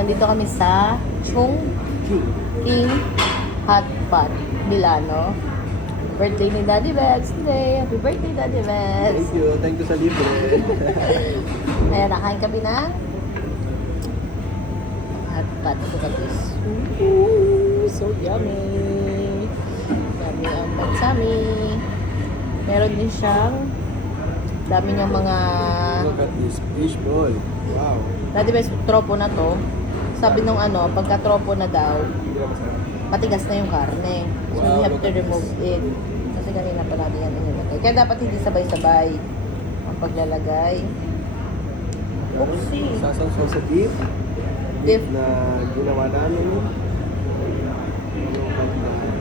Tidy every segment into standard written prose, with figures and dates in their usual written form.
nandito kami sa Chung King Hot Pot, Milano. Birthday ni Daddy Bets today. Happy birthday, Daddy Bets. Thank you sa libre. Ayan, nakain kami na hot pot. Ito guys. So yummy. Yummy ang bansami. Meron din siyang dami niyang mga Look at this fish ball. Wow. Daddy Bets, tropo na to. Sabi nung pagka tropo na daw, Hindi na masarap. matigas na yung karne. So, Wow, we have look to at this. remove it. Kasi kanina pa natin yan inilagay. Kaya dapat hindi sabay-sabay ang paglalagay. Oopsie. Sasawsaw sa beef. Beef. Na ginawa namin. Look at that.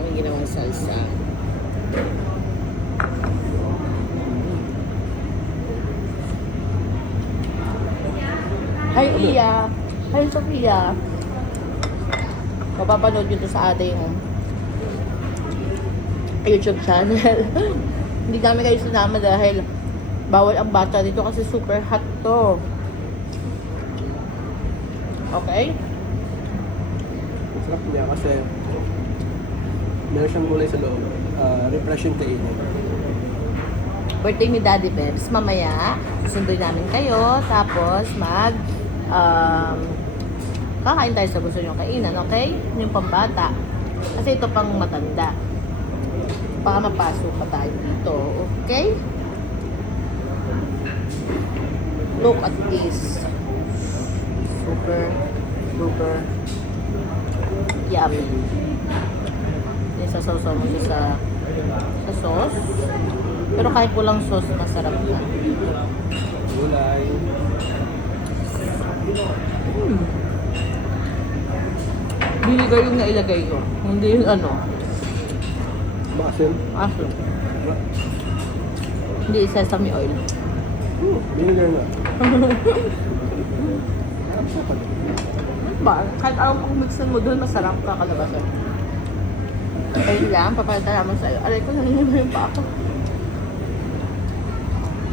Ang ginawang salsa. Hi, Iya. Hi, Sophia. Mapapanood yun to sa ating YouTube channel. Hindi namin kayo sinama dahil bawal ang bata dito kasi super hot to. Okay? Masarap niya kasi meron siyang gulay sa loob. Refreshing kainin. Birthday ni Daddy Bebs. Mamaya, susunduin namin kayo. Tapos, kakain tayo sa gusto nyo kainan, okay? Yung pambata. Kasi ito pang matanda. Baka mapasok pa tayo dito, okay? Look at this. Super, super yummy. Isasawsaw mo siya sa sauce. Pero kahit walang sauce, masarap na. Gulay. Vinegar yung nailagay ko. Hindi yung Basil. aso. Hindi sesame oil. Vinegar na. Sarap siya pala. Ba? Kahit anong pang mixan mo doon, masarap kakalabasan. Ayun lang, papalitan naman sa'yo. Aray ko, naniniba yung pa ako.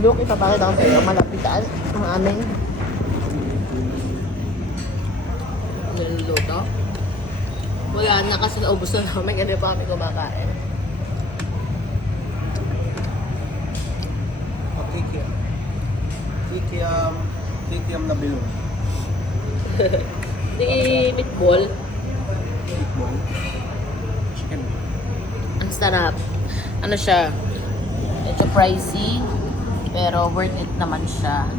Look, ipapakita ko sa'yo. Malapitan ang aming niluluto. Wala na kasi naubos na namin. Kasi pa kami kumakain. Kikiam. Kikiam na bilog. Di meatball. Meatball. Chicken. Ang sarap. Ano siya? Medyo pricey. Pero worth it naman siya.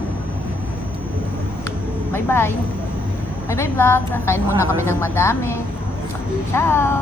Bye-bye. Bye-bye vlog. Kain muna kami ng madami. Ciao!